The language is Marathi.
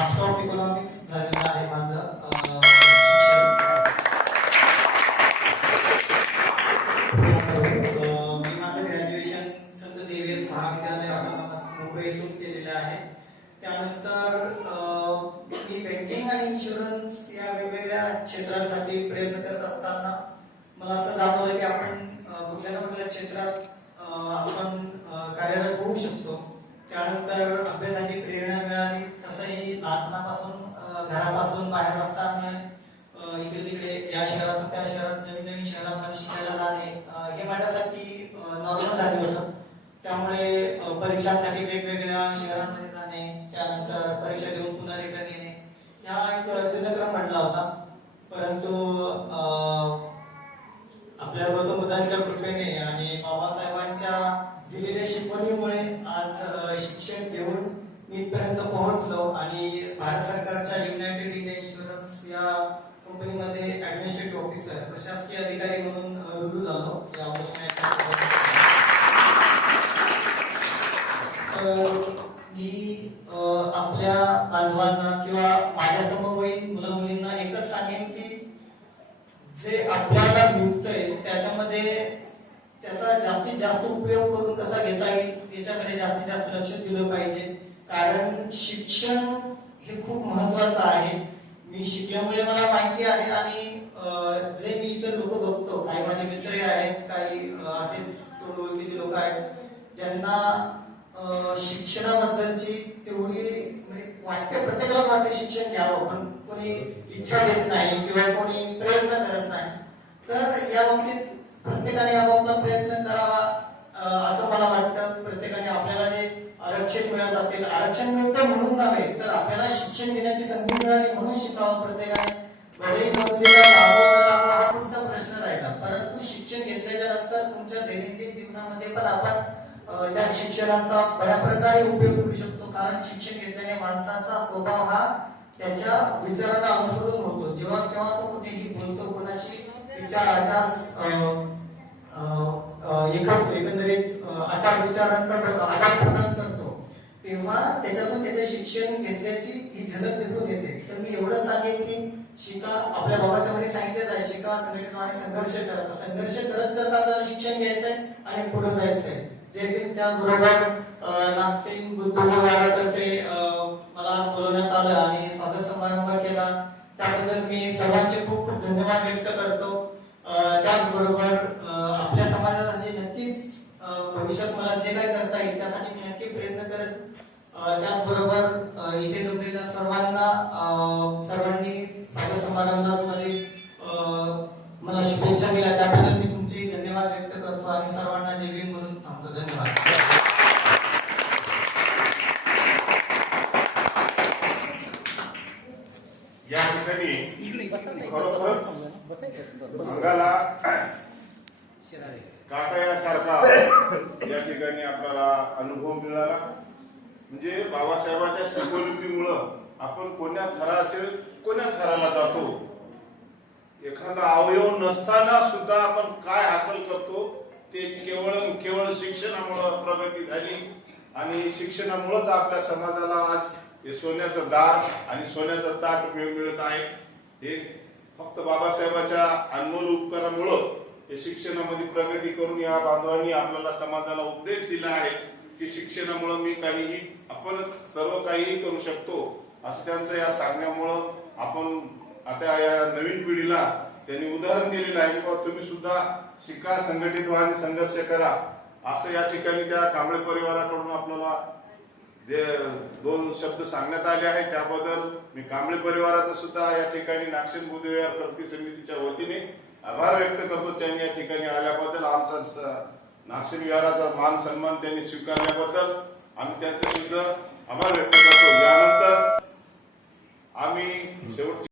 मास्टर ऑफ इकॉनॉमिक्स झालेलं आहे माझं. मी माझं ग्रॅज्युएशन संत झेवियर्स महाविद्यालय ऑटोनॉमस मुंबई केलेलं आहे. त्यानंतर मी बँकिंग आणि इन्शुरन्स या वेगवेगळ्या क्षेत्रांसाठी प्रयत्न करत असताना मला असं जाणवलं की आपण कुठल्या ना कुठल्या क्षेत्रात आपण या शहरातून त्या शहरात नवीन नवीन शहरांमध्ये शिकायला जाणे हे माझ्यासाठी नॉर्मल झाले होतं. त्यामुळे परीक्षांसाठी वेगवेगळ्या शहरांमध्ये जाणे त्यानंतर परीक्षा देऊन पुन्हा रिटर्न येणे. हा एक दिनक्रम म्हटला होता. परंतु आपल्या गौतम बुद्धांच्या कृपेने आणि बाबासाहेबांच्या दिलेल्या शिकवणीमुळे आज शिक्षण घेऊन मी इथपर्यंत पोहोचलो आणि भारत सरकारच्या युनायटेड इंडिया इन्शुरन्स या कंपनीमध्ये ऍडमिनिस्ट्रेटिव्ह ऑफिसर प्रशासकीय अधिकारी म्हणून रुजू झालो. या ऑफिसमध्ये तर मी आपल्या बांधवांना किंवा माझ्या समवयीन मुलं मुलींना एकच सांगेन की जे आपल्याला मिळतंय त्याच्यामध्ये त्याचा जास्तीत जास्त उपयोग करून कसा घेता येईल याच्याकडे जास्तीत जास्त लक्ष दिलं पाहिजे. कारण शिक्षण हे खूप महत्वाचं आहे. मी शिकल्यामुळे मला माहिती आहे आणि जे मी इतर लोक बघतो काही माझे मित्र आहेत काही असेच दोन ओळखीचे लोक आहेत ज्यांना शिक्षणाबद्दलची तेवढी म्हणजे वाटते प्रत्येकाला वाटते शिक्षण घ्यावं पण कोणी इच्छा देत नाही किंवा कोणी प्रयत्न करत नाही. तर या बाबतीत प्रत्येकाने आपापला प्रयत्न करावा असं मला वाटतं. प्रत्येकाने आपल्याला जे आरक्षण मिळत असेल आरक्षण मिळतं म्हणून नव्हे तर आपल्याला शिक्षण घेण्याची संधी मिळाली म्हणून शिकावं प्रत्येकाने. भलेही नोकरीला हा पुढचा प्रश्न राहिला. परंतु शिक्षण घेतल्याच्या नंतर तुमच्या दैनंदिन जीवनामध्ये पण आपण त्या शिक्षणाचा बऱ्या प्रकारे उपयोग करू शकतो. कारण शिक्षण घेतल्याने माणसाचा स्वभाव हा त्याच्या विचाराला अनुसरून होतो. जेव्हा तेव्हा तो कुठेही बोलतो कोणाशी विचार आचार हे करतो एकंदरीत आचार विचारांचा आदान तेव्हा त्याच्यातून त्याचे शिक्षण घेतल्याची ही झलक दिसून येते. तर मी एवढं सांगेन की शिका आपल्या बाबाच्या सांगितलेच आहे शिका संघटित आणि संघर्ष करा. संघर्ष करत करत आपल्याला शिक्षण घ्यायचंय आणि पुढे जायचंय. जे की त्याबरोबर धन्यवाद व्यक्त करतो आणि सर्वांना भीम म्हणून थांबतो. धन्यवाद. या ठिकाणी खरोखरच अंगाला काटायासारखा या ठिकाणी आपल्याला अनुभव मिळाला. म्हणजे बाबासाहेबांच्या शिकवणुकीमुळं आपण कोण्या थराचे कोण्या थराला जातो एखादा अवयव नसताना सुद्धा आपण काय हासल करतो ते केवळ केवळ शिक्षणामुळं प्रगती झाली. आणि शिक्षणामुळंच आपल्या समाजाला आज हे सोन्याचं दार आणि सोन्याचं ताट मिळ- मिळत आहे. हे फक्त बाबासाहेबाच्या अनमोल उपकारामुळं हे शिक्षणामध्ये प्रगती करून या बांधवांनी आपल्याला समाजाला उपदेश दिला आहे की शिक्षणामुळं मी काहीही आपणच सर्व काहीही करू शकतो असं त्यांचं या सांगण्यामुळं आपण आता या नवीन पिढीला त्यांनी उदाहरण दिलेलं आहे की तुम्ही सुद्धा शिका संघटित व्हा आणि संघर्ष करा. असं या ठिकाणी त्या कांबळे परिवाराकडून आपल्याला जे दोन शब्द सांगण्यात आले आहेत. त्याबद्दल मी कांबळे परिवाराचा सुद्धा या ठिकाणी नागसेन बुद्धविहार कृती समितीच्या वतीने आभार व्यक्त करतो. त्यांनी या ठिकाणी आल्याबद्दल आमचा स- नागसेन विहाराचा मान सन्मान त्यांनी स्वीकारल्याबद्दल आम्ही त्यांचे सुद्धा आभार व्यक्त करतो. यानंतर आम्ही शेवटची